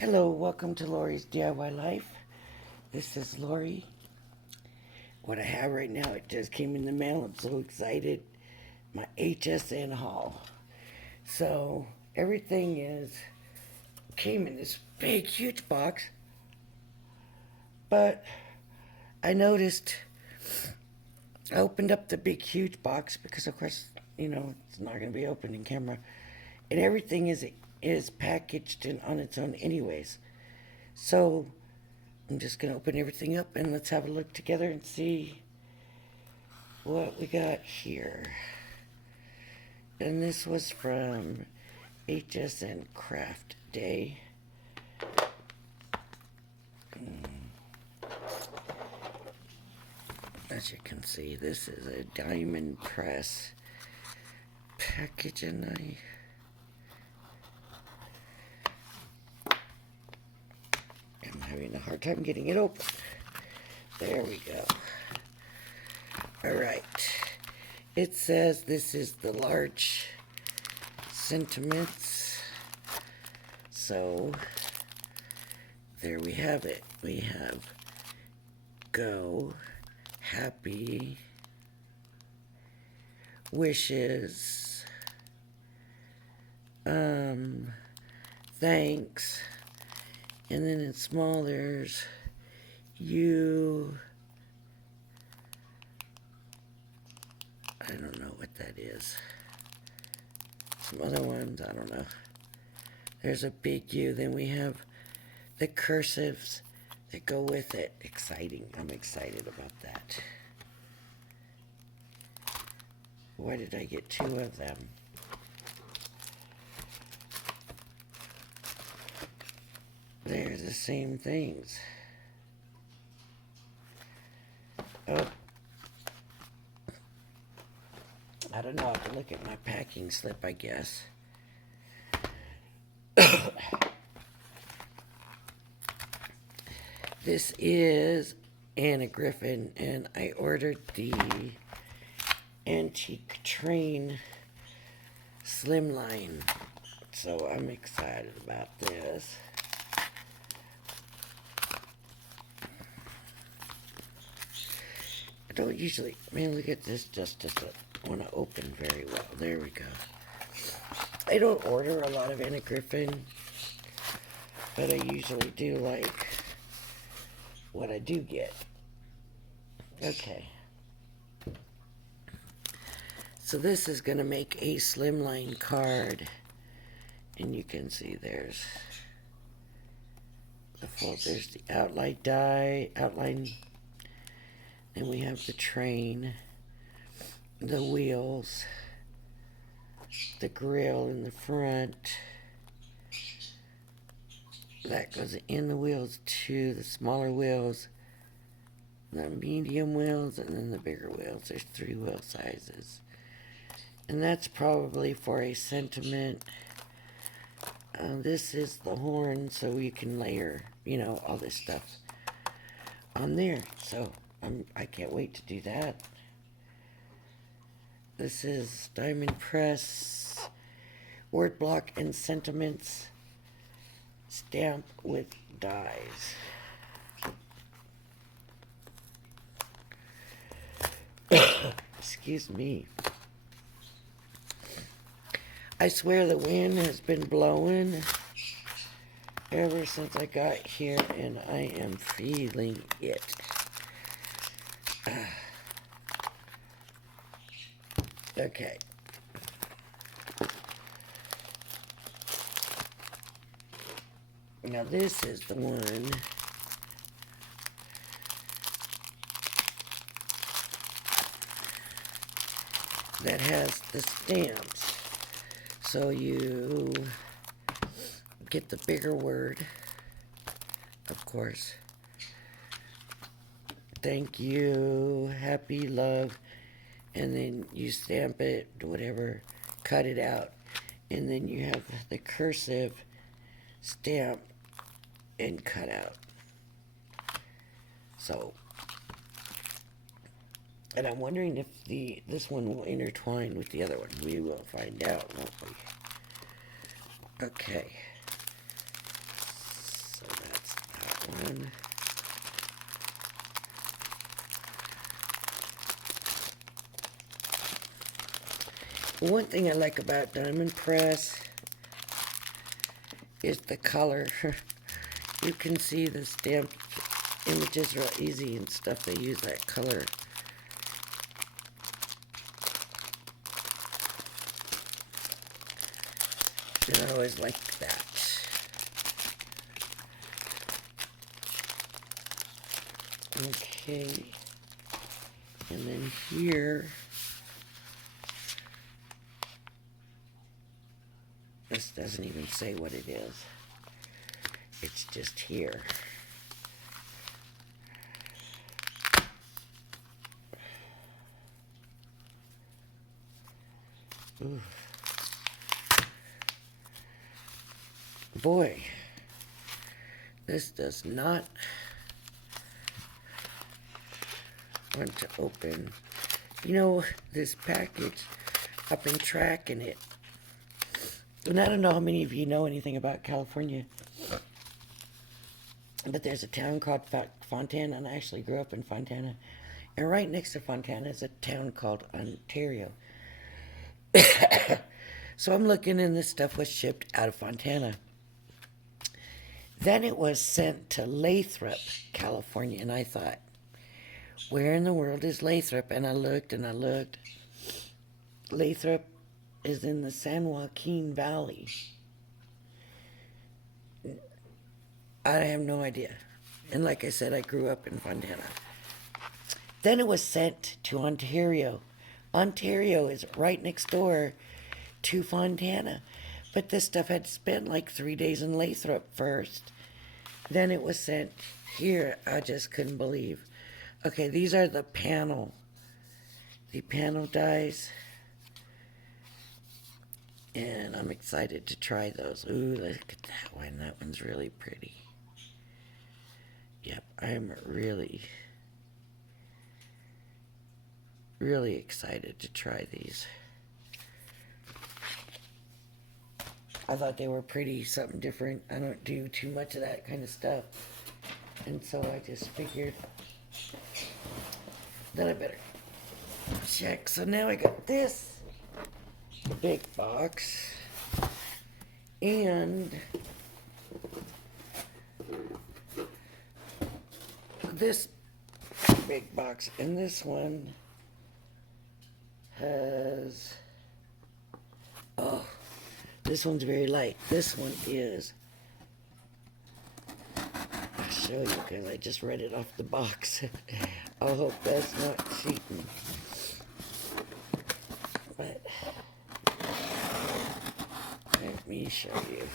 Hello, welcome to Lori's DIY Life. This is Lori. What I have right now, it just came in the mail. I'm so excited. My HSN haul. So everything came in this big, huge box. But I noticed I opened up the big, huge box because, of course, it's not going to be opened in camera. And everything is packaged and on its own anyways. So I'm just going to open everything up and let's have a look together and see what we got here. And this was from HSN Craft Day. As you can see, this is a diamond press package, and I'm having a hard time getting it open. There we go. Alright. It says this is the large sentiments. So, there we have it. We have go, happy, wishes, thanks, and then in small there's you. I don't know what that is. Some other ones, I don't know. There's a big U. Then we have the cursives that go with it. Exciting. I'm excited about that. Why did I get two of them? They're the same things. Oh. I don't know. I have to look at my packing slip, I guess. This is Griffin, and I ordered the antique train slimline. So I'm excited about this. I don't usually, man, look at this, just doesn't want to open very well. There we go. I don't order a lot of Griffin, but I usually do like what I do get. Okay. So this is going to make a slimline card. And you can see there's the outline. Then we have the train, the wheels, the grill in the front. That goes in the wheels too, the smaller wheels, the medium wheels, and then the bigger wheels. There's 3 wheel sizes. And that's probably for a sentiment. This is the horn, so you can layer, all this stuff on there. So I can't wait to do that. This is diamond press, word block and sentiments, stamp with dies. Excuse me. I swear the wind has been blowing ever since I got here, and I am feeling it. Okay. Now this is the one that has the stamps. So you get the bigger word, of course. Thank you, happy, love, and then you stamp it, whatever, cut it out, and then you have the cursive stamp and cut out. So, and I'm wondering if this one will intertwine with the other one. We will find out, won't we? Okay. one. One thing I like about Diamond Press is the color. You can see the stamped images real easy and stuff. They use that color. And I always like that. Okay. And then here, this doesn't even say what it is. It's just here. Ooh. Boy, this does not want to open. You know, this package, I've been tracking it. And I don't know how many of you know anything about California, but there's a town called Fontana, and I actually grew up in Fontana. And right next to Fontana is a town called Ontario. So I'm looking, and this stuff was shipped out of Fontana. Then it was sent to Lathrop, California, and I thought, where in the world is Lathrop? And I looked and I looked. Lathrop is in the San Joaquin Valley. I have no idea. And like I said, I grew up in Fontana. Then it was sent to Ontario. Ontario is right next door to Fontana. But this stuff had spent like 3 days in Lathrop first. Then it was sent here. I just couldn't believe. Okay, these are the panel dies. And I'm excited to try those. Ooh, look at that one. That one's really pretty. Yep, I'm really excited to try these. I thought they were pretty, something different. I don't do too much of that kind of stuff. And so I just figured that I better check. So now I got this big box and this big box, and this one has, oh, this one's very light. This one is, I'll show you because I just read it off the box. I hope that's not cheating. But let me show you.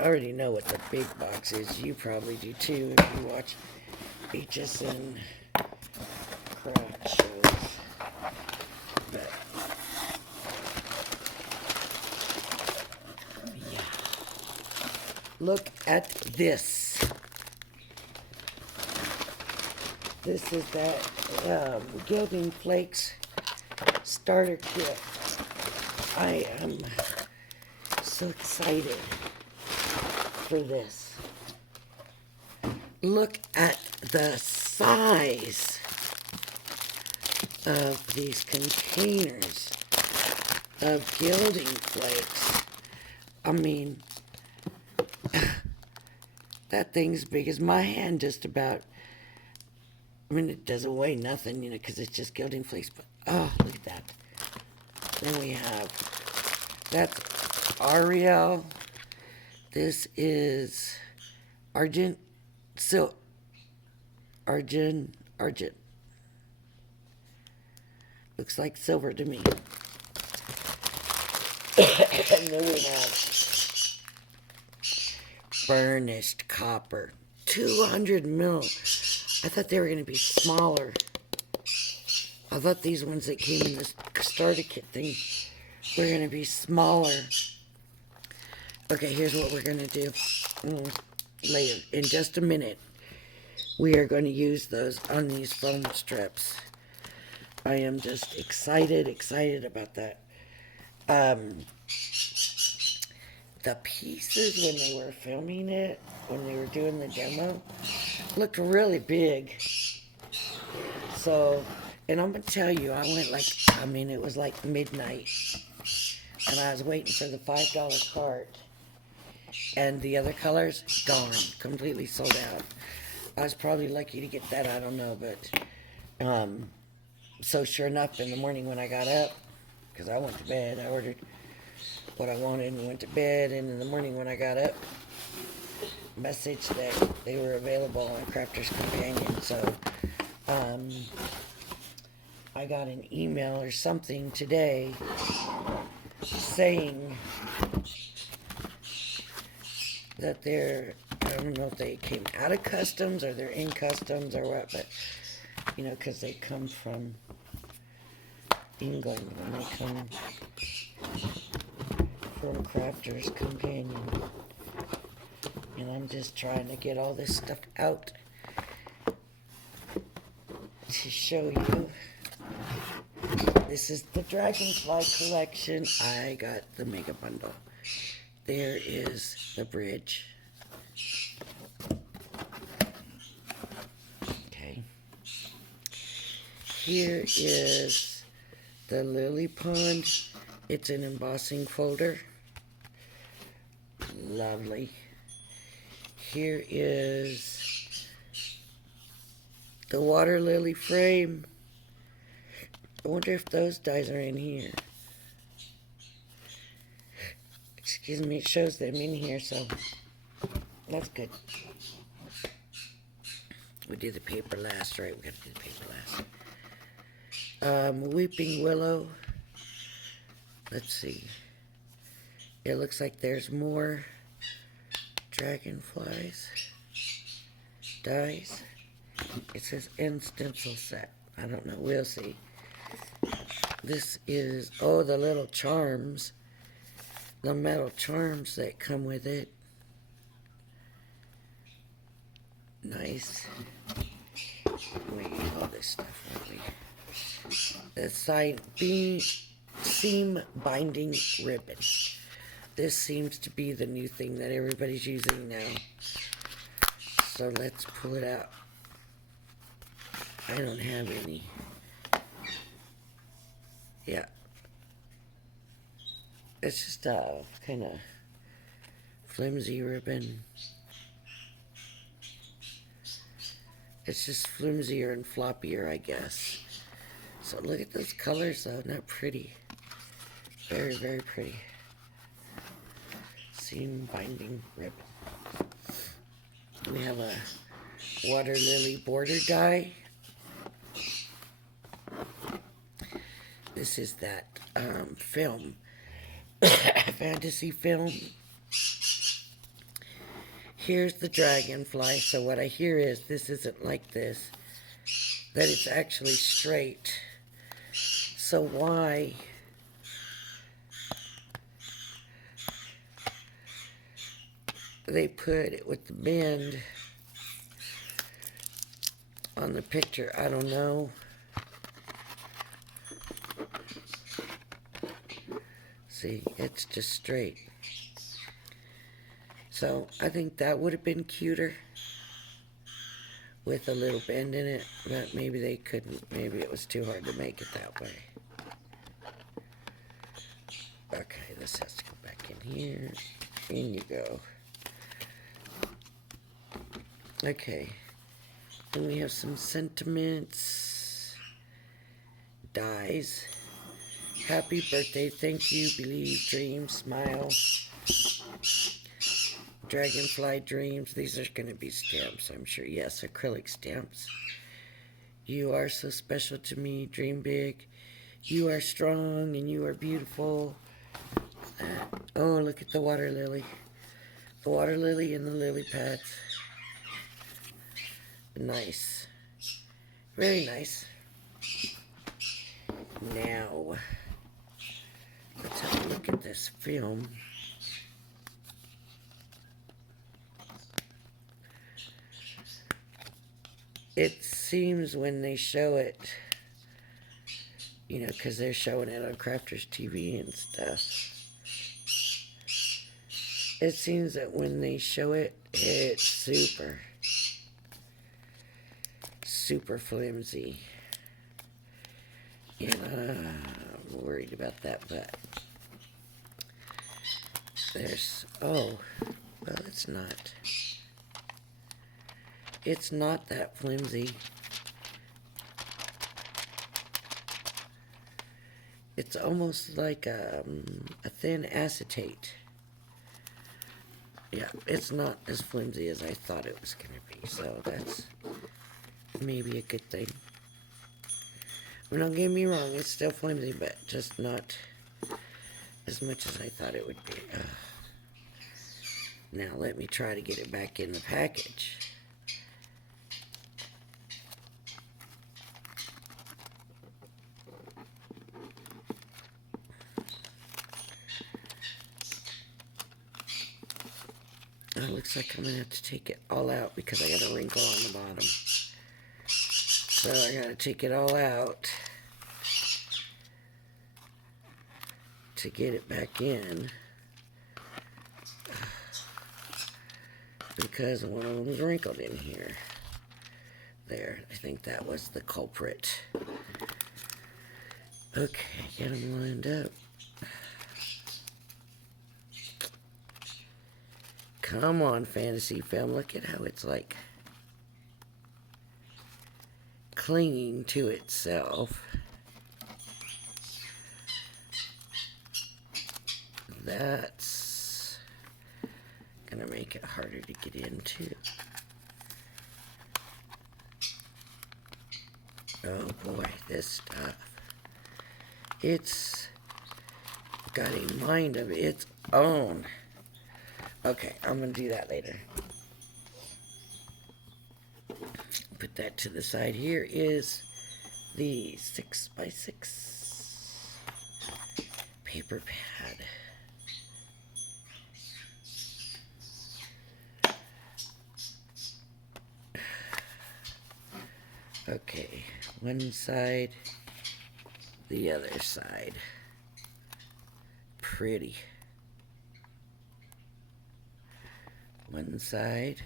I already know what the big box is. You probably do too if you watch HSN Craft shows. But yeah, look at this. This is that Gilding Flakes starter kit. I am so excited for this. Look at the size of these containers of Gilding Flakes. I mean, that thing's big as my hand just about. I mean, it doesn't weigh nothing, you know, because it's just Gilding Flakes, but, oh, look at that. Then we have, that's Ariel. This is Argent. Looks like silver to me. And then we have burnished copper. 200 mil. I thought they were going to be smaller. I thought these ones that came in this starter kit thing were going to be smaller. Okay, here's what we're going to do later. In just a minute, we are going to use those on these foam strips. I am just excited about that. the pieces when they were filming it, when they were doing the demo, looked really big. So, and I'm gonna tell you, I went like, I mean, it was like midnight, and I was waiting for the $5 cart, and the other colors, gone, completely sold out. I was probably lucky to get that, I don't know, but, so sure enough, in the morning when I got up, because I went to bed, I ordered what I wanted and went to bed, and in the morning when I got up, message that they were available on Crafter's Companion, so, I got an email or something today saying that they're, I don't know if they came out of customs or they're in customs or what, but, you know, because they come from England and they come from Crafter's Companion. And I'm just trying to get all this stuff out to show you. This is the Dragonfly Collection. I got the mega bundle. There is the bridge. Okay. Here is the lily pond. It's an embossing folder. Lovely. Here is the water lily frame. I wonder if those dies are in here. Excuse me, it shows them in here, so that's good. We do the paper last, right? We gotta do the paper last. Weeping willow. Let's see. It looks like there's more dragonflies. Dies. It says end stencil set. I don't know, we'll see. This is, oh, the little charms. The metal charms that come with it. Nice. We get all this stuff, won't we? The side seam binding ribbon. This seems to be the new thing that everybody's using now. So let's pull it out. I don't have any. Yeah. It's just a kind of flimsy ribbon. It's just flimsier and floppier, I guess. So look at those colors, though. Not pretty. Very, very pretty. Seam binding ribbon. We have a water lily border die. This is that film. Fantasy film. Here's the dragonfly. So what I hear is this isn't like this, that it's actually straight. So why they put it with the bend on the picture, I don't know. See, it's just straight. So I think that would have been cuter with a little bend in it, but maybe they couldn't. Maybe it was too hard to make it that way. Okay, this has to go back in here. In you go. Okay, then we have some sentiments, dies. Happy birthday, thank you, believe, dream, smile. Dragonfly dreams. These are going to be stamps, I'm sure. Yes, acrylic stamps. You are so special to me. Dream big. You are strong and you are beautiful. Oh, look at the water lily. The water lily and the lily pads. Nice. Very nice. Now, let's have a look at this film. It seems when they show it, you know, because they're showing it on Crafters TV and stuff. It seems that when they show it, it's super flimsy. And I'm worried about that, but there's, oh, well, it's not. It's not that flimsy. It's almost like a thin acetate. Yeah, it's not as flimsy as I thought it was going to be, so that's maybe a good thing. Well, don't get me wrong, it's still flimsy, but just not as much as I thought it would be. Now let me try to get it back in the package. It looks like I'm going to have to take it all out because I got a wrinkle on the bottom. So I got to take it all out to get it back in. Because one of them was wrinkled in here. There, I think that was the culprit. Okay, get them lined up. Come on, fantasy film. Look at how it's like clinging to itself. That's gonna make it harder to get into. Oh boy, this stuff. It's got a mind of its own. Okay, I'm going to do that later. Put that to the side. Here is the 6x6 paper pad. Okay, one side, the other side. Pretty. One side,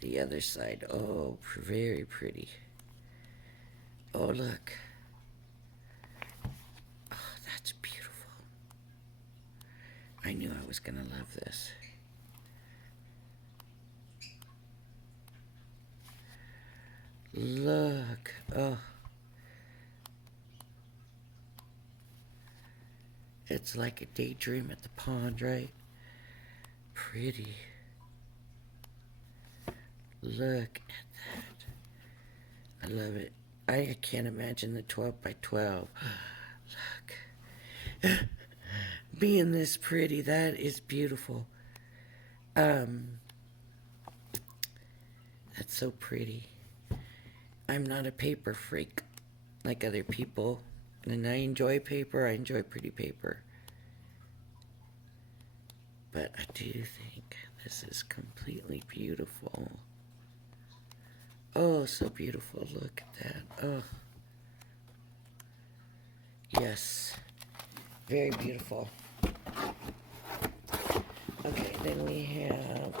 the other side. Oh, very pretty. Oh, look. Oh, that's beautiful. I knew I was going to love this. Look. Oh. It's like a daydream at the pond, right? Pretty. Look at that. I love it. I can't imagine the 12 by 12. Look. Being this pretty, that is beautiful. That's so pretty. I'm not a paper freak like other people. And I enjoy paper. I enjoy pretty paper. But I do think this is completely beautiful. Oh, so beautiful. Look at that. Oh. Yes. Very beautiful. Okay, then we have...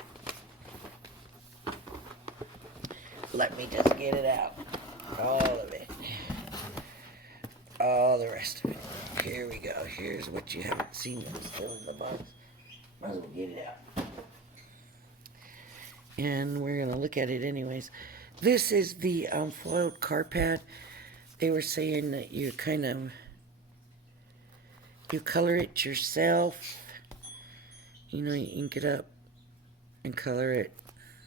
Let me just get it out. All of it. All the rest of it. Here we go. Here's what you haven't seen that's still in the box. Might as well get it out. And we're going to look at it anyways. This is the foiled card pad. They were saying that you kind of, you color it yourself. You know, you ink it up and color it